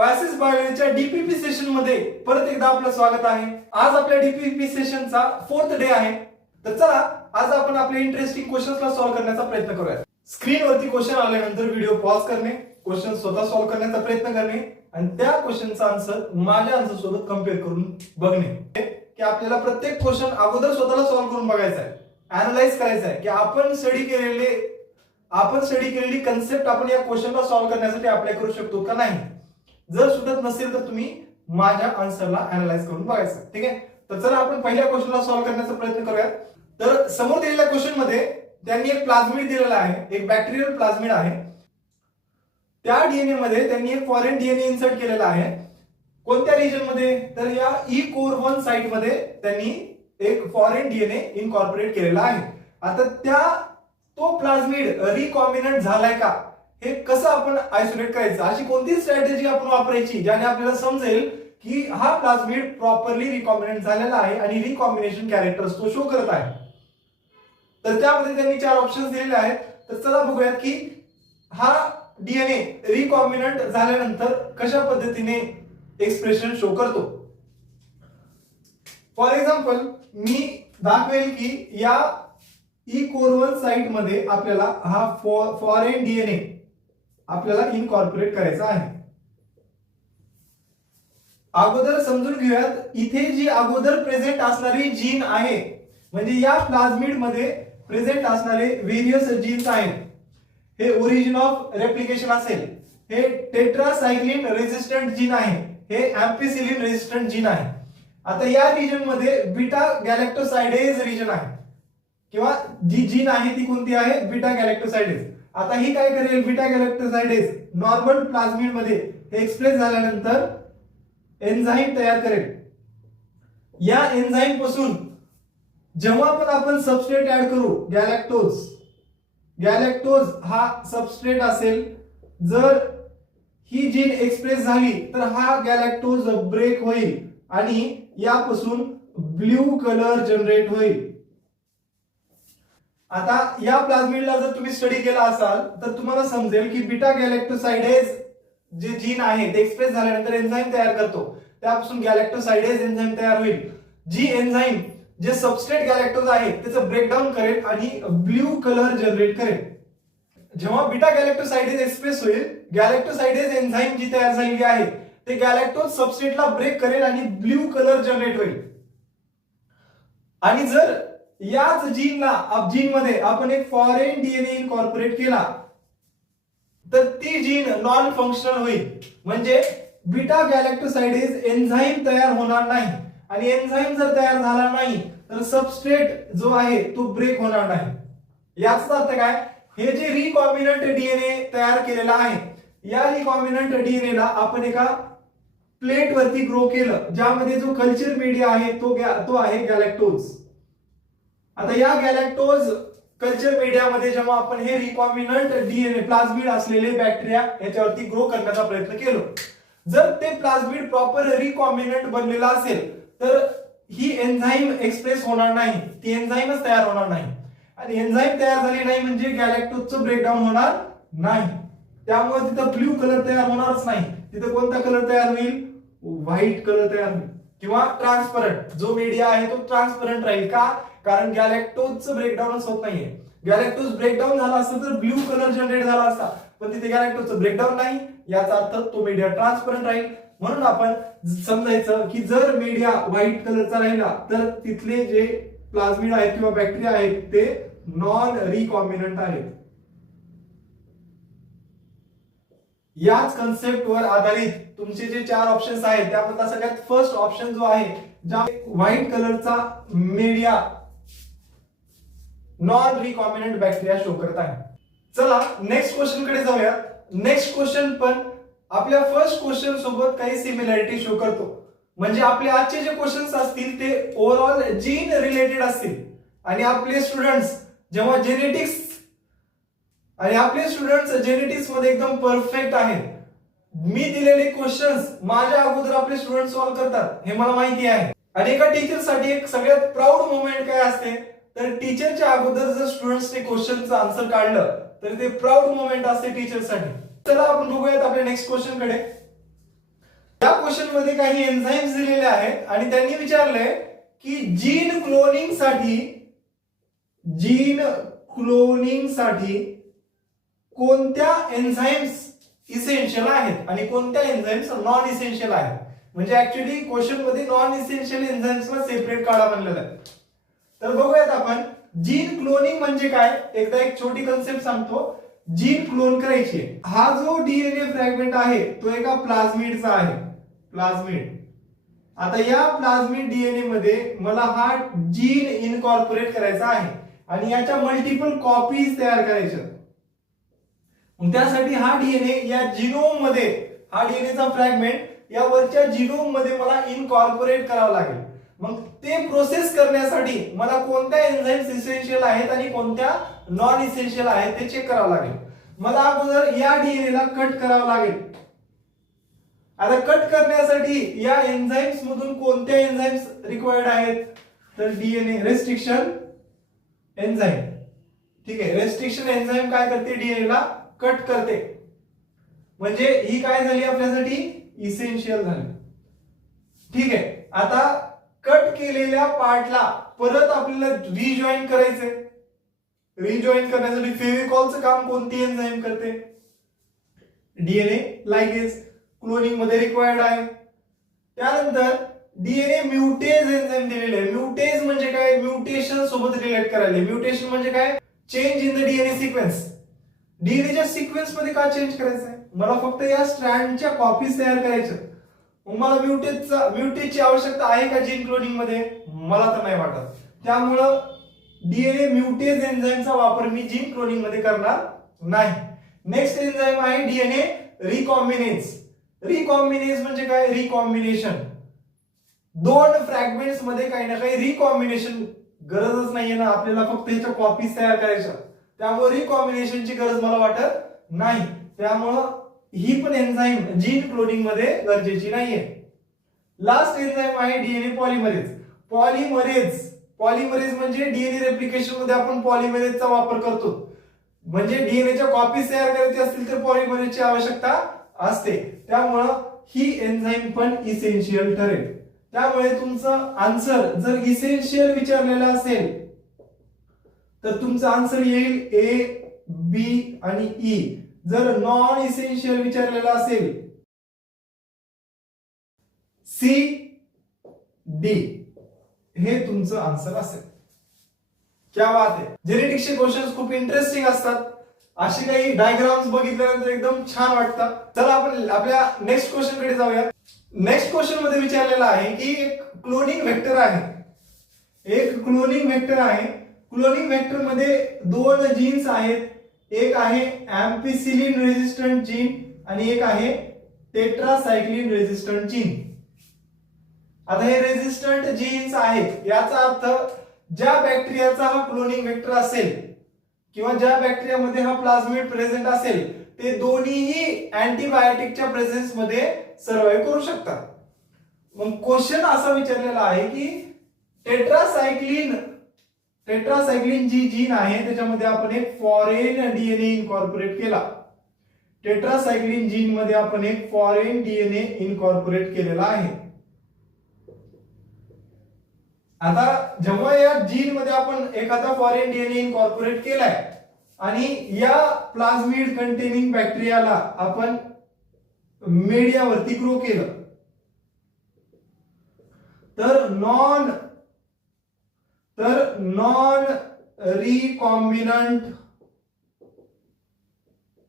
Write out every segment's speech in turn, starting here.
Oasis बायोलॉजीच्या DPP session मध्ये परत एकदा आपलं स्वागत आहे। आज आपल्या डीपीपी सेशनचा 4th डे आहे। तर चला आज आपण आपल्या इंटरेस्टिंग क्वेश्चन्सला सॉल्व्ह करण्याचा प्रयत्न करूया। स्क्रीनवरती क्वेश्चन आल्यानंतर व्हिडिओ पॉज करणे, क्वेश्चन स्वतः सॉल्व्ह करण्याचा प्रयत्न करणे आणि त्या क्वेश्चनचा आन्सर माझ्या आन्सर सोबत कंपेअर करून बघणे की आपल्याला प्रत्येक क्वेश्चन अगोदर स्वतःला सॉल्व्ह करून बघायचा आहे, अॅनालाइज करायचा आहे की आपण स्टडी केलेली कन्सेप्ट आपण या क्वेश्चनला सॉल्व्ह करण्यासाठी अप्लाय करू शकतो का नाही। जर सुटत नसेल तर तुम्ही माझ्या आन्सरला अॅनालाइज करून बघायचं, ठीक आहे। तर चला आपण पहिल्या क्वेश्चनला सॉल्व्ह करण्याचा प्रयत्न करूया। तर समोर दिलेल्या क्वेश्चन मध्ये त्यांनी एक प्लाझमिड दिलेला आहे, एक बॅक्टेरियल प्लाझमिड आहे। त्या डीएनए मध्ये त्यांनी एक फॉरेन डीएनए इन्सर्ट केलेला आहे। कोणत्या रिजन मध्ये? तर या ई कोर 1 साइट मध्ये त्यांनी एक फॉरेन डीएनए इनकॉर्पोरेट केलेला आहे। आता तो प्लाझमिड रिकॉम्बिनंट झालाय का हे कसं आपण आयसोलेट करायचं, अशी कोणती स्ट्रॅटेजी आपण वापरायची ज्याने आपल्याला समजेल की हा प्लाझमिड प्रॉपरली रिकॉम्बिनंट झालेला आहे आणि रिकॉम्बिनेशन कॅरेक्टर्स तो शो करत आहे। तर त्यामध्ये त्यांनी 4 ऑप्शन्स दिलेले आहेत। तर चला बघूयात की हा डीएनए रिकॉम्बिनंट झाल्यानंतर कशा पद्धतीने एक्सप्रेशन शो करतो। फॉर एक्झाम्पल मी दाखवेल की या ई कोर 1 साइट मध्ये आपल्याला हा फॉरेन डीएनए आपल्याला इनकॉर्पोरेट करायचा आहे। अगोदर समजून घेऊयात, इथे जी अगोदर प्रेझेंट असणारी जीन आहे म्हणजे या प्लाझमिड मध्ये प्रेझेंट असणारे व्हेरियस जीन्स आहेत। हे ओरिजिन ऑफ रेप्लिकेशन असेल, हे टेट्रासायक्लिन रेझिस्टंट जीन आहे, हे एम्पिसिलिन रेझिस्टंट जीन आहे। आता या रिजन मध्ये बीटा गॅलेक्टोसाइडेज रिजन आहे किंवा जी जीन आहे ती कोणती आहे? बीटा गॅलेक्टोसाइडेज। आता ही काय करेल? बीटा गॅलेक्टोसाइडेज नॉर्मल प्लाझमिड मध्ये हे एक्सप्रेस झाल्यानंतर एन्झाईम तयार करेल। या एन्झाईम पासून जेव्हा पण आपण सबस्ट्रेट ऍड करू गॅलेक्टोज हा सबस्ट्रेट असेल, जर ही जीन एक्सप्रेस झाली तर हा गॅलेक्टोज ब्रेक होईल आणि यापासून ब्ल्यू कलर जनरेट होईल। आता या प्लाझमिडला जर तुम्ही स्टडी केला असाल तर तुम्हाला समजेल की बीटा गॅलेक्टोसाइडेज जे जीन आहे ते एक्सप्रेस झाल्यानंतर एन्झाईम तयार करतो, त्यापासून गॅलेक्टोसाइडेज एन्झाईम तयार होईल। जी एन्झाईम जे सबस्ट्रेट गॅलेक्टोज आहे त्याचं ब्रेकडाऊन करेल आणि ब्ल्यू कलर जनरेट करेल। जेव्हा बीटा गॅलेक्टोसाइडेज एक्सप्रेस होईल, गॅलेक्टोसाइडेज एन्झाईम जी तयार झालेली आहे ते गॅलेक्टोज सबस्ट्रेटला ब्रेक करेल आणि ब्ल्यू कलर जनरेट होईल। आणि जर याच जीन मध्ये आपण एक फॉरेन डीएनए इनकॉर्पोरेट केला तर ती जीन नॉन फंक्शनल होईल, म्हणजे बीटा गॅलेक्टोसाइडेज एन्झाईम तयार होणार नाही आणि एन्झाईम जर तयार झाला नाही तर सबस्ट्रेट जो आहे तो ब्रेक होणार नाही। याचा अर्थ काय? हे जे रिकॉम्बिनंट डीएनए तयार केलेला आहे, या रिकॉम्बिनंट डीएनए ला आपण एका प्लेट वरती ग्रो केलं ज्यामध्ये जो कल्चर मीडिया आहे तो आहे गॅलेक्टोज। आता या गॅलेक्टोज कल्चर मीडियामध्ये जेव्हा आपण हे रिकॉम्बिनंट डीएनए प्लाझमिड असलेले बॅक्टेरिया याच्यावरती ग्रो करण्याचा प्रयत्न केलो, जर ते प्लाझमिड प्रॉपर रिकॉम्बिनंट बनलेला असेल तर ही एन्झाईम एक्सप्रेस होणार नाही, ती एन्झाईमच तयार होणार नाही आणि एन्झाईम तयार झाली नाही म्हणजे गॅलेक्टोजचं ब्रेकडाऊन होणार नाही। त्यामुळे तिथं ब्ल्यू कलर तयार होणारच नाही, तिथं कोणता कलर तयार होईल? व्हाईट कलर तयार होईल किंवा ट्रान्सपरंट जो मीडिया आहे तो ट्रान्सपरंट राहील। का? कारण गॅलेक्टोजचं ब्रेकडाऊनच होत नाहीये। गॅलेक्टोज ब्रेकडाऊन झाला असता तर ब्ल्यू कलर जनरेट झाला असता, पण तिथे गॅलेक्टोजचं ब्रेकडाऊन नाही, याचा अर्थ तो मीडिया ट्रान्सपरंट राहील। म्हणून आपण समजायचं की जर मीडिया व्हाईट कलरचा राहिला तर तिथले जे प्लाझमिड आहेत किंवा बॅक्टेरिया आहेत ते नॉन रिकॉम्बिनंट आहेत। याच कन्सेप्टवर आधारित तुमचे जे 4 ऑप्शन्स आहेत त्यामधला सगळ्यात फर्स्ट ऑप्शन जो आहे, ज्या व्हाईट कलरचा media non recombinant bacteria show करत आहे। चला नेक्स्ट क्वेश्चन कडे जाऊया। नेक्स्ट क्वेश्चन पण आपल्या फर्स्ट क्वेश्चन सोबत काही सिमिलॅरिटी शो करतो, म्हणजे आपले आजचे जे क्वेश्चन्स असतील ते ओव्हरऑल जीन रिलेटेड असतील आणि आपले स्टुडंट्स जेव्हा जेनेटिक्स मध्ये एकदम परफेक्ट आहेत। मी दिलेले क्वेश्चन्स माझ्या अगोदर आपले स्टुडंट सॉल्व्ह करतात हे मला माहिती आहे। आणि एका टीचरसाठी एक सगळ्यात प्राऊड मोमेंट काय असते तर टीचरच्या अगोदर जर स्टुडंट्सने क्वेश्चनचं आन्सर काढलं तर ते प्राऊड मोमेंट असते टीचरसाठी। चला आपण बघूयात आपल्या नेक्स्ट क्वेश्चन कडे। या क्वेश्चन मध्ये काही एन्झाईम्स दिलेले आहेत आणि त्यांनी विचारलंय की जीन क्लोनिंग साठी कोणत्या एन्झाईम्स इसेन्शियल आहेत आणि कोणत्या एन्झाईम्स नॉन इसेन्शियल आहेत. म्हणजे ऍक्च्युअली क्वेश्चन मध्ये नॉन इसेन्शियल एन्झाईम्सला सेपरेट काढा म्हणलेलं आहे. तर बघूयात आपण जीन क्लोनिंग म्हणजे काय. एकदा एक छोटी कन्सेप्ट सांगतो. जीन क्लोन करायची. हा जो डीएनए फ्रॅगमेंट आहे तो एका प्लाझमिडचा आहे. प्लाझमिड. आता या प्लाझमिड डीएनए मध्ये मला हा जीन इनकॉर्पोरेट करायचा आहे आणि याच्या मल्टिपल कॉपीज तयार करायच्या. त्यासाठी हा डीएनए या जिनोम मध्ये, हा डीएनएचा फ्रॅगमेंट या वरच्या जिनोम मध्ये मला इनकॉर्पोरेट करावं लागेल. मग ते प्रोसेस करण्यासाठी मला कोणत्या एन्झाईम्स इसेन्शियल आहेत आणि कोणत्या नॉन इसेन्शियल आहेत ते चेक करावं लागेल. मला अगोदर या डीएनए ला कट करावं लागेल. आता कट करण्यासाठी या एन्झाईम्स मधून कोणत्या एन्झाईम्स रिक्वायर्ड आहेत, तर डीएनए रेस्ट्रिक्शन एन्झाईम. ठीक आहे. रेस्ट्रिक्शन एन्झाईम काय करते, डीएनए ला कट करते. म्हणजे ही काय झाली आपल्यासाठी, इसेन्शियल झाली. ठीक आहे. आता कट केलेल्या पार्टला परत आपल्याला रिजॉईन करायचंय. रिजॉईन करण्यासाठी फेविकॉलचं काम कोणती एन्झाईम करते, डीएनए लायगेज. क्लोनिंग मध्ये रिक्वायर्ड आहे. त्यानंतर डीएनए म्युटेज एन्झाईम दिलेले आहे. म्युटेज म्हणजे काय, म्युटेशन सोबत रिलेट करायला. म्युटेशन म्हणजे काय, change in the DNA sequence. डीएनएच्या सिक्वेन्स मध्ये का चेंज करायचं आहे, मला फक्त या स्ट्रँडच्या कॉपीज तयार करायच्या. मग मला म्युटेजची आवश्यकता आहे का जीन क्लोनिंग मध्ये, मला तर नाही वाटत. त्यामुळं डीएनए म्युटेज एन्झाईमचा वापर मी जीन क्लोनिंग मध्ये करणार नाही. नेक्स्ट एन्झाईम आहे डीएनए रिकॉम्बिनेज. रिकॉम्बिनेज म्हणजे काय, रिकॉम्बिनेशन. दोन फ्रॅगमेंट्स मध्ये काही ना काही रिकॉम्बिनेशन गरजच नाहीये ना, आपल्याला फक्त ह्याच्या कॉपीज तयार करायच्या. त्यामुळे रिकॉम्बिनेशनची गरज मला वाटत नाही. त्यामुळं ही पण एन्झाईम जीन क्लोनिंग मध्ये गरजेची नाहीये. लास्ट एन्झाईम आहे डीएनए पॉलिमरेज. पॉलिमरेज म्हणजे डीएनए रेप्लिकेशन मध्ये आपण पॉलिमरेजचा वापर करतो. म्हणजे डीएनएच्या कॉपीज तयार करायची असतील तर पॉलिमरेजची आवश्यकता असते. त्यामुळं ही एन्झाईम पण इसेन्शियल ठरेल. त्यामुळे तुमचं आन्सर जर इसेन्शियल विचारलेला असेल तर तुमचं आन्सर येईल ए, बी आणि ई. जर नॉन इसेन्शियल विचारलेला असेल सी, डी. हे तुमचं आन्सर असेल. क्या बात आहे. जेनेटिक्सचे क्वेश्चन्स खूप इंटरेस्टिंग असतात. असे काही डायग्राम्स बघितल्यानंतर एकदम छान वाटतं. चला आपण आपल्या नेक्स्ट क्वेश्चन कडे जाऊया. नेक्स्ट क्वेश्चन मध्ये विचारलेला आहे की एक क्लोनिंग वेक्टर आहे. एक क्लोनिंग वेक्टर आहे. क्लोनिंग वेक्टर मध्ये दोन जीन्स आहेत. एक आहे एम्पिसिलिन रेजिस्टंट जीन आणि एक आहे टेट्रासायक्लिन रेजिस्टंट जीन. आता हे रेजिस्टंट जीन्स आहेत, याचा अर्थ ज्या बॅक्टेरियाचा हा क्लोनिंग वेक्टर असेल किंवा ज्या बॅक्टेरियामध्ये हा प्लाझमिड प्रेझेंट असेल ते दोन्हीही अँटीबायोटिकच्या प्रेझेन्स मध्ये सर्व्हाइव्ह करू शकतात. मग क्वेश्चन असा विचारलेला आहे की टेट्रासायक्लिन जी जीन आहे त्याच्यामध्ये आपण एक फॉरेन डीएनए इनकॉर्पोरेट केला. टेट्रासायक्लिन जीन मध्ये आपण एक फॉरेन डीएनए इनकॉर्पोरेट केलेला आहे. आता जेव्हा या जीन मध्ये आपण एखादा फॉरेन डीएनए इनकॉर्पोरेट केलाय आणि या प्लाझमिड कंटेनिंग बॅक्टेरियाला आपण मीडियावरती ग्रो केलं तर नॉन रिकॉम्बिनंट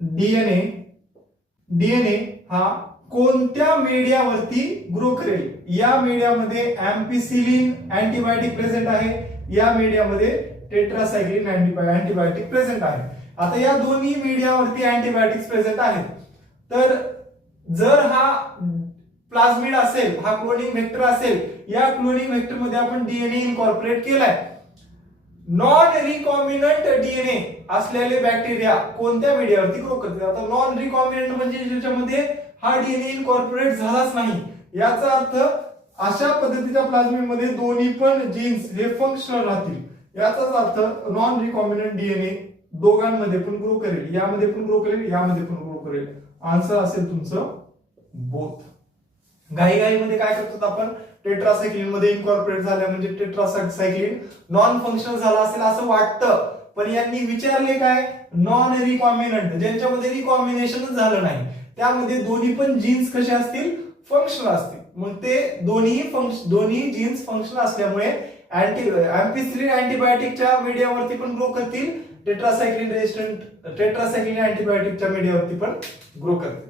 डीएनए हा कोणत्या मीडियावरती ग्रो करेल. या मीडियामध्ये एम्पिसिलिन अँटीबायोटिक प्रेझेंट आहे, या मीडियामध्ये टेट्रासायक्लिन अँटीबायोटिक प्रेझेंट आहे. आता या दोन्ही मीडियावरती अँटीबायोटिक्स प्रेझेंट आहेत. तर जर हा प्लाझमिड असेल, हा क्लोनिंग वेक्टर असेल, या क्लोनिंग वेक्टर मध्ये आपण डीएनए इनकॉर्पोरेट केलाय. नॉन रिकॉम्बिनंट डीएनए असलेले बॅक्टेरिया कोणत्या मीडियावरती ग्रो करतात. आता नॉन रिकॉम्बिनंट म्हणजे ज्याच्यामध्ये हा डीएनए इनकॉर्पोरेट झालाच नाही. याचा अर्थ अशा पद्धतीच्या प्लाझमिड मध्ये दोन्ही पण जीन्स हे फंक्शनल राहतील. याचाच अर्थ नॉन रिकॉम्बिनंट डीएनए दोघांमध्ये पण ग्रो करेल, यामध्ये पण ग्रो करेल, यामध्ये पण ग्रो करेल. आन्सर असेल तुमचं बोथ. घाईघाईमध्ये काय करतो आपण, टेट्रासायक्लिन मध्ये इन्कॉर्पोरेट झाल्या म्हणजे टेट्रासायक्लिन नॉन फंक्शनल झाला असेल असं वाटतं, पण यांनी विचारले काय, नॉन रिकॉम्बिनंट, ज्यांच्यामध्ये रिकॉम्बिनेशनच झालं नाही त्यामध्ये दोन्ही पण जीन्स कसे असतील, फंक्शनल असतील. मग ते दोन्ही जीन्स फंक्शनल असल्यामुळे अँपिसिलिन अँटीबायोटिकच्या मीडियावरती पण ग्रो करतील, टेट्रासायक्लिन अँटीबायोटिकच्या मीडियावरती पण ग्रो करतील.